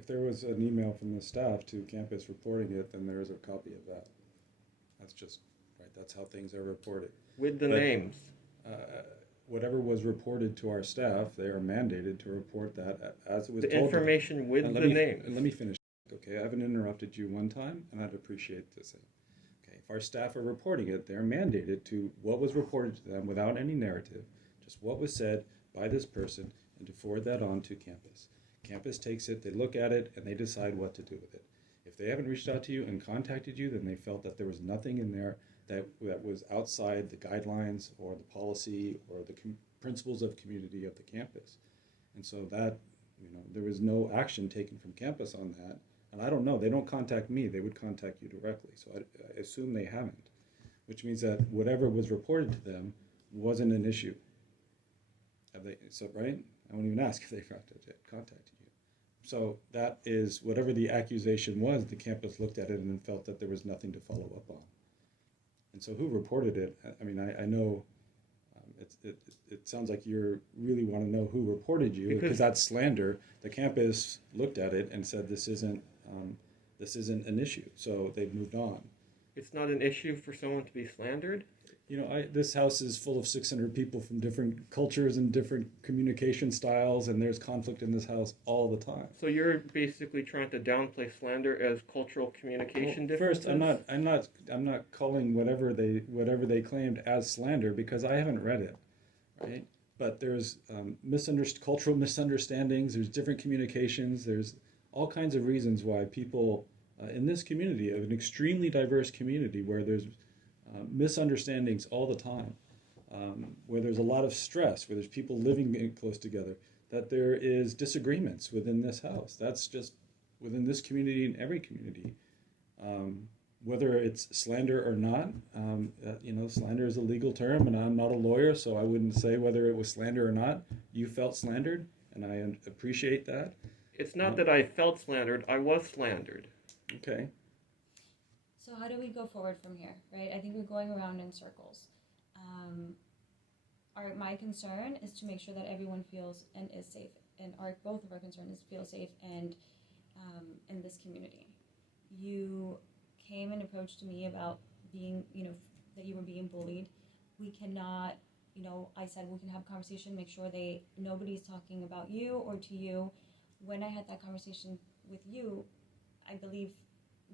if there was an email from the staff to campus reporting it, then there is a copy of that. That's just, right, that's how things are reported. With the But, names. Uh, whatever was reported to our staff, they are mandated to report that as it was The told. information with the names. Let me finish. Okay, I haven't interrupted you one time, and I'd appreciate this. Okay, if our staff are reporting it, they're mandated to what was reported to them without any narrative, just what was said by this person, and to forward that on to campus. Campus takes it, they look at it, and they decide what to do with it. If they haven't reached out to you and contacted you, then they felt that there was nothing in there that was outside the guidelines or the policy or the principles of community of the campus. And so that, there was no action taken from campus on that. And I don't know, they don't contact me, they would contact you directly. So I assume they haven't, which means that whatever was reported to them wasn't an issue. Have they, so, right? I won't even ask if they contacted you. So that is, whatever the accusation was, the campus looked at it and felt that there was nothing to follow up on. And so who reported it? I mean, I know it sounds like you really want to know who reported you, because that's slander. The campus looked at it and said this isn't an issue, so they've moved on. It's not an issue for someone to be slandered? This house is full of 600 people from different cultures and different communication styles, and there's conflict in this house all the time. So you're basically trying to downplay slander as cultural communication differences? First, I'm not calling whatever they claimed as slander, because I haven't read it, right? But there's cultural misunderstandings. There's different communications. There's all kinds of reasons why people in this community, an extremely diverse community, where there's misunderstandings all the time, where there's a lot of stress, where there's people living close together, that there is disagreements within this house. That's just within this community and every community. Whether it's slander or not, slander is a legal term, and I'm not a lawyer, so I wouldn't say whether it was slander or not. You felt slandered, and I appreciate that. It's not that I felt slandered, I was slandered. Okay. So how do we go forward from here, right? I think we're going around in circles. My concern is to make sure that everyone feels and is safe, and both of our concerns is feel safe and in this community. You came and approached me about being, that you were being bullied. We cannot, I said we can have a conversation, make sure nobody's talking about you or to you. When I had that conversation with you, I believe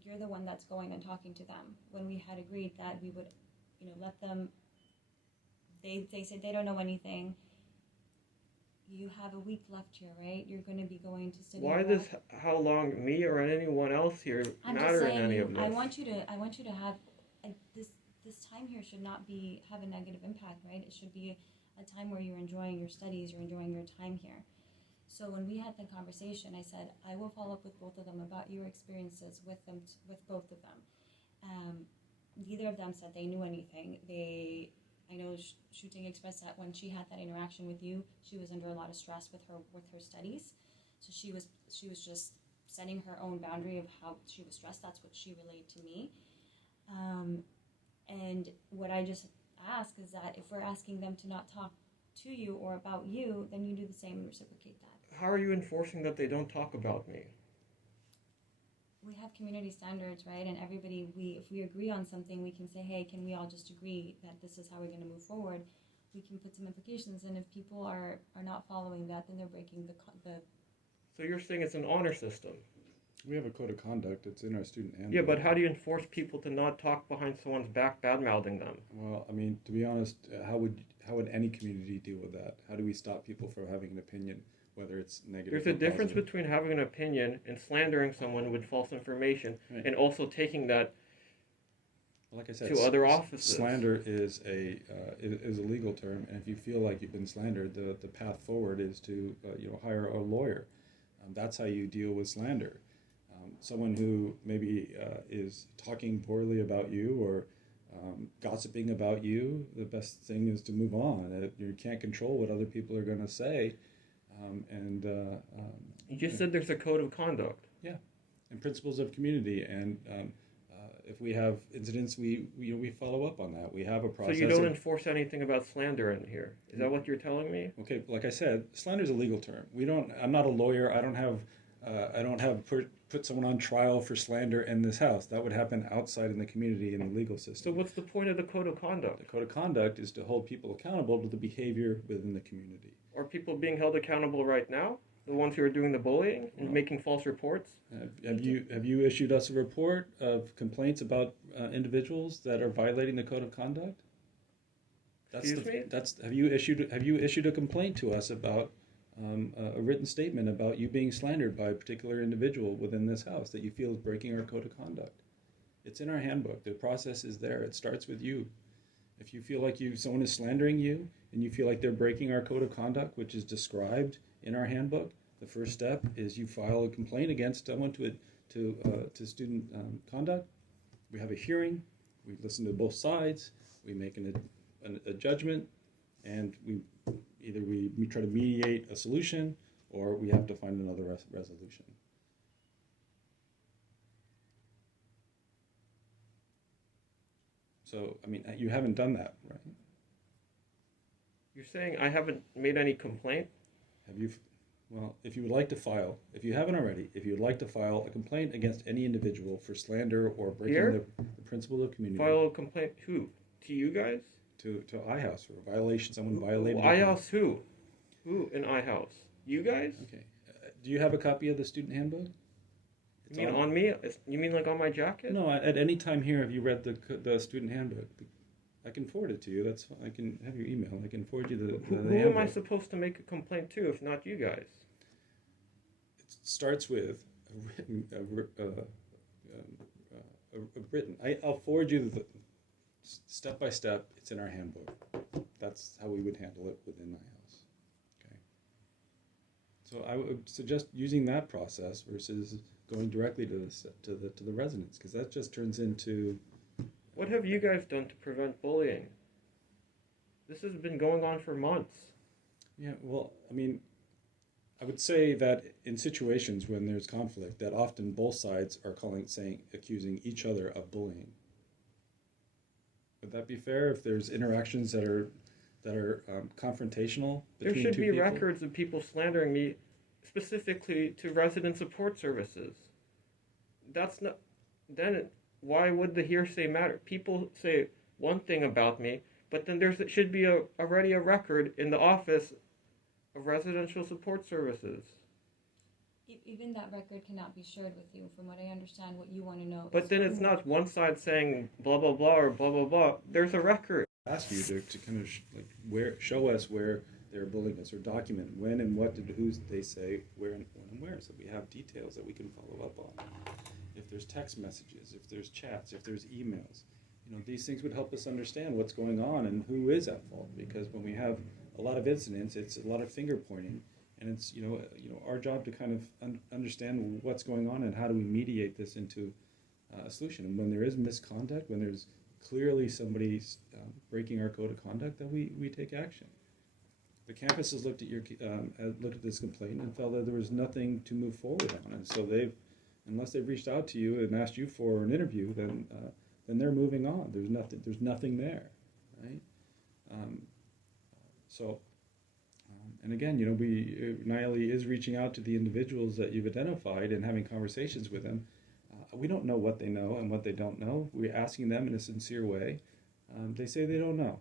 you're the one that's going and talking to them. When we had agreed that we would, let them, they said they don't know anything. You have a week left here, right? You're going to be going to study. Why does how long me or anyone else here matter in any of this? I want you to have this time here should not have a negative impact, right? It should be a time where you're enjoying your studies, you're enjoying your time here. So when we had the conversation, I said I will follow up with both of them about your experiences with both of them. Neither of them said they knew anything. I know Shooting expressed that when she had that interaction with you, she was under a lot of stress with her studies. So she was just setting her own boundary of how she was stressed. That's what she relayed to me. And what I just ask is that if we're asking them to not talk to you or about you, then you do the same and reciprocate that. How are you enforcing that they don't talk about me? We have community standards, right? And everybody, if we agree on something, we can say, hey, can we all just agree that this is how we're going to move forward? We can put some implications, and if people are not following that, then they're breaking the. So you're saying it's an honor system? We have a code of conduct. It's in our student handbook. Yeah, but how do you enforce people to not talk behind someone's back, bad-mouthing them? Well, I mean, to be honest, how would any community deal with that? How do we stop people from having an opinion, whether it's negative or There's a difference positive? between having an opinion and slandering someone with false information, right, and also taking that like I said, to other offices. Slander is a legal term, and if you feel like you've been slandered, the path forward is to hire a lawyer. That's how you deal with slander. Someone who maybe is talking poorly about you or gossiping about you, the best thing is to move on. You can't control what other people are going to say. You just said there's a code of conduct. Yeah, and principles of community, and if we have incidents, we follow up on that. We have a process. So you don't enforce anything about slander in here. Is that what you're telling me? Okay, like I said, slander is a legal term. I'm not a lawyer. I don't have I don't have put someone on trial for slander in this house. That would happen outside in the community in the legal So system. what's the point of the code of conduct? The code of conduct is to hold people accountable to the behavior within the community. Are people being held accountable right now? The ones who are doing the bullying and making false reports? Have you issued us a report of complaints about individuals that are violating the code of conduct? Excuse me? Have you issued a complaint to us about a written statement about you being slandered by a particular individual within this house that you feel is breaking our code of conduct? It's in our handbook. The process is there. It starts with you. If you feel like someone is slandering you and you feel like they're breaking our code of conduct, which is described in our handbook, the first step is you file a complaint against someone to student conduct. We have a hearing. We listen to both sides. We make a judgment, and we try to mediate a solution, or we have to find another resolution. So, I mean, you haven't done that, right? You're saying I haven't made any complaint? Have you? Well, if you would like to file, if you haven't already, if you would like to file a complaint against any individual for slander or breaking the principles of community. File a complaint who? To you guys? To iHouse for a violation, someone violated. iHouse who? Who in iHouse? You guys? Okay. Do you have a copy of the student handbook? You mean on me? You mean like on my jacket? No, at any time here, have you read the student handbook? I can forward it to you. That's I can have your email. I can forward you the Who handbook. am I supposed to make a complaint to if not you guys? It starts with a written. I'll forward you the step by step. It's in our handbook. That's how we would handle it within my house. Okay. So I would suggest using that process versus going directly to the residents, because that just turns into. What have you guys done to prevent bullying? This has been going on for months. Yeah, well, I mean, I would say that in situations when there's conflict, that often both sides are accusing each other of bullying. Would that be fair if there's interactions that are confrontational between two people? There should be records of people slandering me, specifically to resident support services. That's not. Then why would the hearsay matter? People say one thing about me, but then there should be already a record in the office of residential support services. Even that record cannot be shared with you, from what I understand. What you want to know. But then it's not one side saying blah blah blah or blah blah blah. There's a record. Ask you to kind of show us where they're bullying us, or document when and what did who they say where and when and where, so we have details that we can follow up on. If there's text messages, if there's chats, if there's emails, these things would help us understand what's going on and who is at fault. Because when we have a lot of incidents, it's a lot of finger pointing, and it's our job to kind of understand what's going on and how do we mediate this into a solution. And when there is misconduct, when there's clearly somebody breaking our code of conduct, that we take action. The campus has looked at this complaint and felt that there was nothing to move forward on, and so unless they've reached out to you and asked you for an interview, then they're moving on. There's nothing there, right? And again, Nayeli is reaching out to the individuals that you've identified and having conversations with them. We don't know what they know and what they don't know. We're asking them in a sincere way. They say they don't know.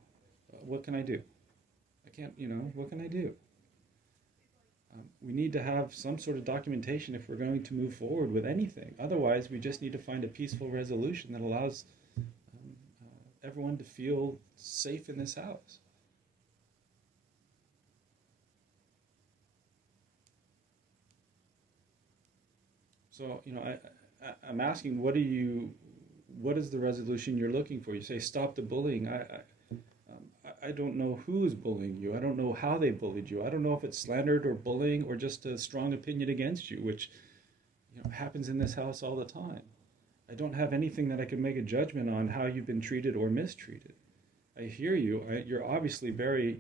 What can I do? I can't, what can I do? We need to have some sort of documentation if we're going to move forward with anything. Otherwise, we just need to find a peaceful resolution that allows everyone to feel safe in this house. So, I'm asking, what is the resolution you're looking for? You say, stop the bullying. I don't know who's bullying you. I don't know how they bullied you. I don't know if it's slandered or bullying or just a strong opinion against you, which happens in this house all the time. I don't have anything that I can make a judgment on how you've been treated or mistreated. I hear you. You're obviously very,